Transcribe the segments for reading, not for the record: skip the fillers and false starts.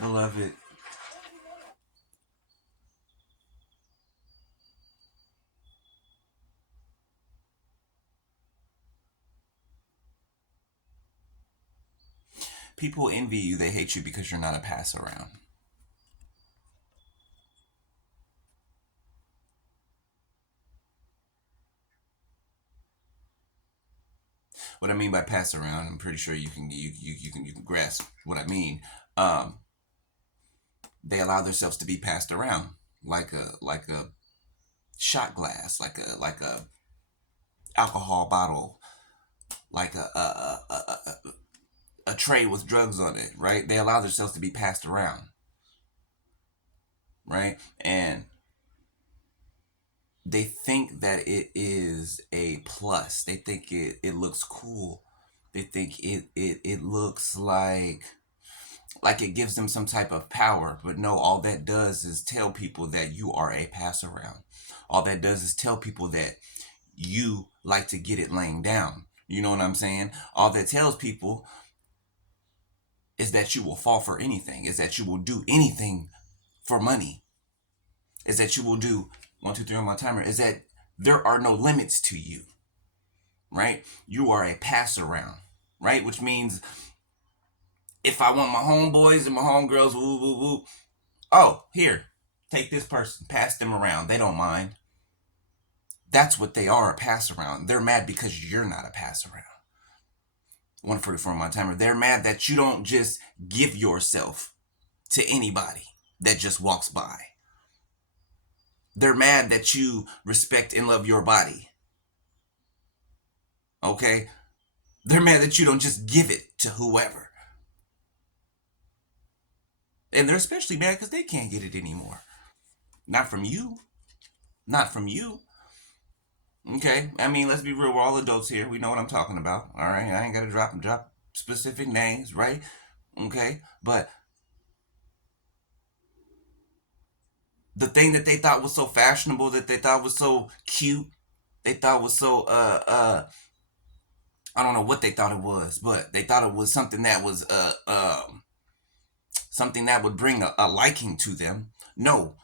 beloved. People envy you, they hate you because you're not a pass around. What I mean by pass around, I'm pretty sure you can grasp what I mean. Um, they allow themselves to be passed around like a shot glass, like a alcohol bottle, like a tray with drugs on it, right? They allow themselves to be passed around, right? And they think that it is a plus. They think it looks cool. They think it looks like it gives them some type of power. But no, all that does is tell people that you are a pass around. All that does is tell people that you like to get it laying down. You know what I'm saying? All that tells people is that you will fall for anything, is that you will do anything for money, is that you will do one, two, three on my timer, is that there are no limits to you, right? You are a pass around, right? Which means if I want my homeboys and my homegirls, woo, woo, woo, oh, here, take this person, pass them around. They don't mind. That's what they are, a pass around. They're mad because you're not a pass around. 144 on my timer. They're mad that you don't just give yourself to anybody that just walks by. They're mad that you respect and love your body. Okay? They're mad that you don't just give it to whoever. And they're especially mad because they can't get it anymore. Not from you. Not from you. Okay? I mean, let's be real. We're all adults here. We know what I'm talking about. All right? I ain't got to drop specific names, right? Okay? But the thing that they thought was so fashionable, that they thought was so cute, they thought was so I don't know what they thought it was, but they thought it was something that was something that would bring a liking to them. No,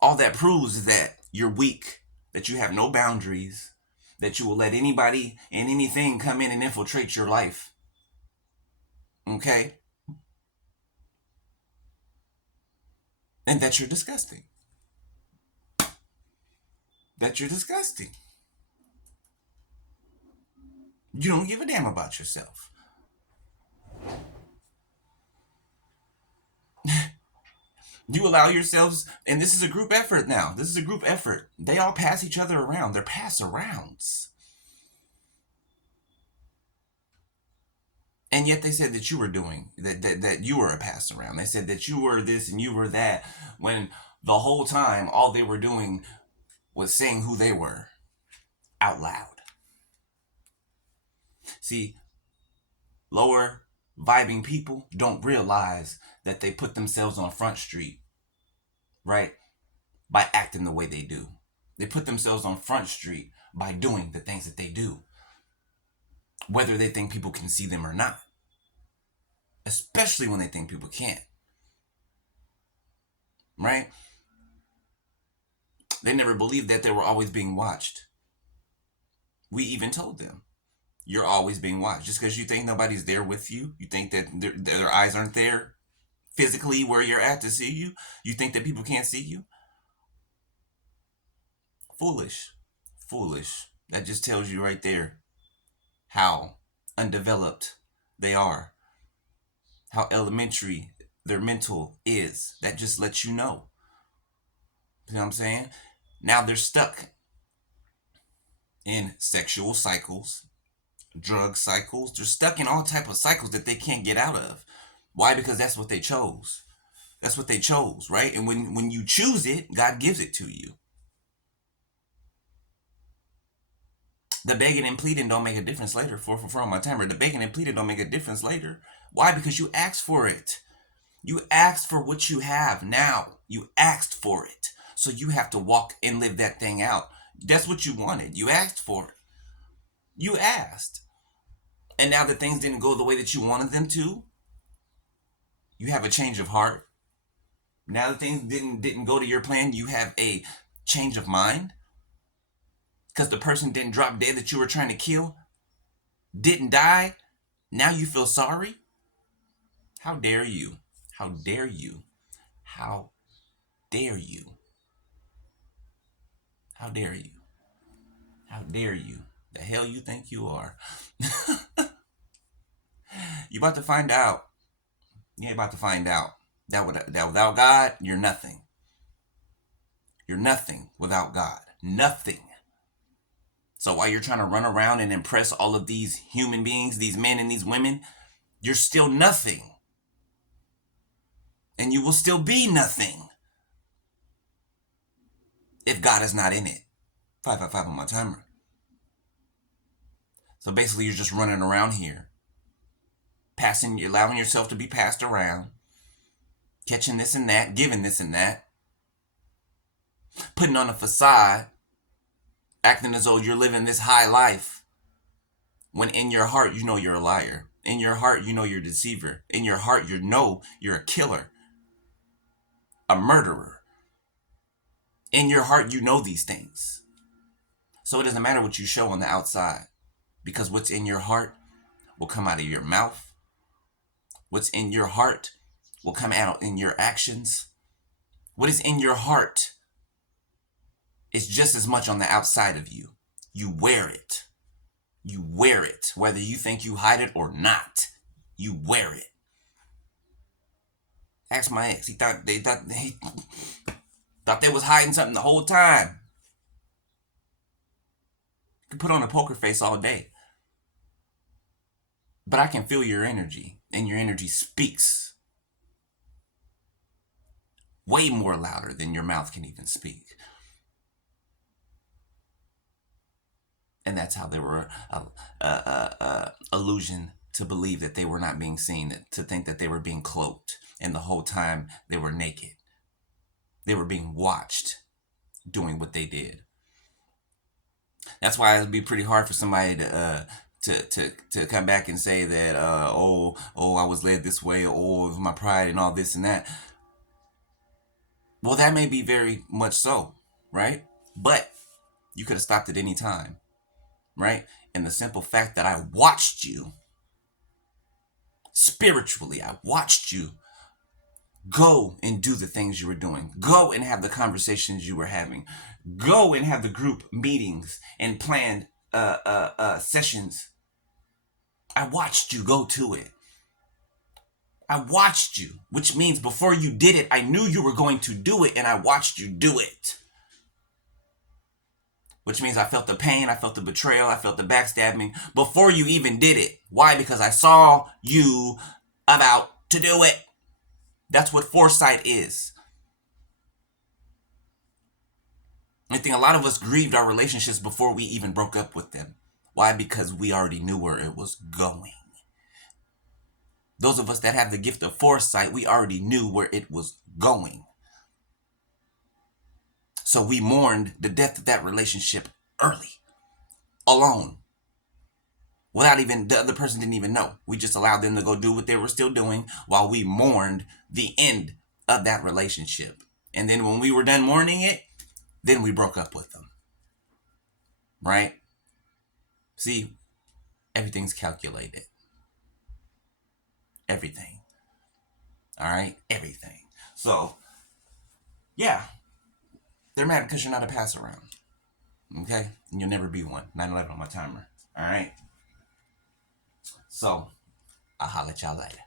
all that proves is that you're weak, that you have no boundaries, that you will let anybody and anything come in and infiltrate your life. Okay? And that you're disgusting. That you're disgusting. You don't give a damn about yourself. You allow yourselves, and this is a group effort now. This is a group effort. They all pass each other around. They're pass arounds. And yet they said that you were doing that you were a pass around. They said that you were this and you were that, when the whole time all they were doing was saying who they were out loud. See, lower vibing people don't realize that they put themselves on Front Street, right? By acting the way they do. They put themselves on Front Street by doing the things that they do, whether they think people can see them or not, especially when they think people can't, right? They never believed that they were always being watched. We even told them, you're always being watched. Just because you think nobody's there with you, you think that their eyes aren't there physically where you're at to see you, you think that people can't see you? Foolish. Foolish. That just tells you right there how undeveloped they are, how elementary their mental is. That just lets you know. You know what I'm saying? Now they're stuck in sexual cycles, drug cycles. They're stuck in all type of cycles that they can't get out of. Why? Because that's what they chose. That's what they chose, right? And when you choose it, God gives it to you. The begging and pleading don't make a difference later. For my timer, the begging and pleading don't make a difference later. Why? Because you asked for it. You asked for what you have now. You asked for it. So you have to walk and live that thing out. That's what you wanted. You asked for it. You asked. And now that things didn't go the way that you wanted them to, You have a change of heart. Now that things didn't go to your plan, you have a change of mind because the person didn't drop dead that you were trying to kill didn't die. Now you feel sorry. How dare you? How dare you? How dare you? How dare you? How dare you? The hell you think you are? You about to find out. You're about to find out that without God, you're nothing. You're nothing without God. Nothing. So while you're trying to run around and impress all of these human beings, these men and these women, you're still nothing. And you will still be nothing if God is not in it. 555 on my timer. So basically, you're just running around here, allowing yourself to be passed around, catching this and that, giving this and that, putting on a facade, acting as though you're living this high life, when in your heart, you know you're a liar. In your heart, you know you're a deceiver. In your heart, you know you're a killer, a murderer. In your heart, you know these things. So it doesn't matter what you show on the outside, because what's in your heart will come out of your mouth. What's in your heart will come out in your actions. What is in your heart is just as much on the outside of you. You wear it. You wear it, whether you think you hide it or not. You wear it. Ask my ex. He thought they was hiding something the whole time. You can put on a poker face all day, but I can feel your energy, and your energy speaks way more louder than your mouth can even speak. And that's how they were illusion to believe that they were not being seen, to think that they were being cloaked, and the whole time they were naked. They were being watched doing what they did. That's why it'd be pretty hard for somebody to come back and say that I was led this way, or my pride and all this and that. Well, that may be very much so, right? But you could have stopped at any time, right? And the simple fact that I watched you spiritually, I watched you go and do the things you were doing. Go and have the conversations you were having. Go and have the group meetings and planned sessions. I watched you go to it. I watched you, which means before you did it, I knew you were going to do it, and I watched you do it. Which means I felt the pain, I felt the betrayal, I felt the backstabbing before you even did it. Why? Because I saw you about to do it. That's what foresight is. I think a lot of us grieved our relationships before we even broke up with them. Why? Because we already knew where it was going. Those of us that have the gift of foresight, we already knew where it was going. So we mourned the death of that relationship early, alone, without even, the other person didn't even know. We just allowed them to go do what they were still doing while we mourned the end of that relationship. And then when we were done mourning it, then we broke up with them. Right? See, everything's calculated. Everything. All right? Everything. So, yeah. They're mad because you're not a pass around. Okay? And you'll never be one. 9/11 on my timer. All right? So, I'll holler at y'all later.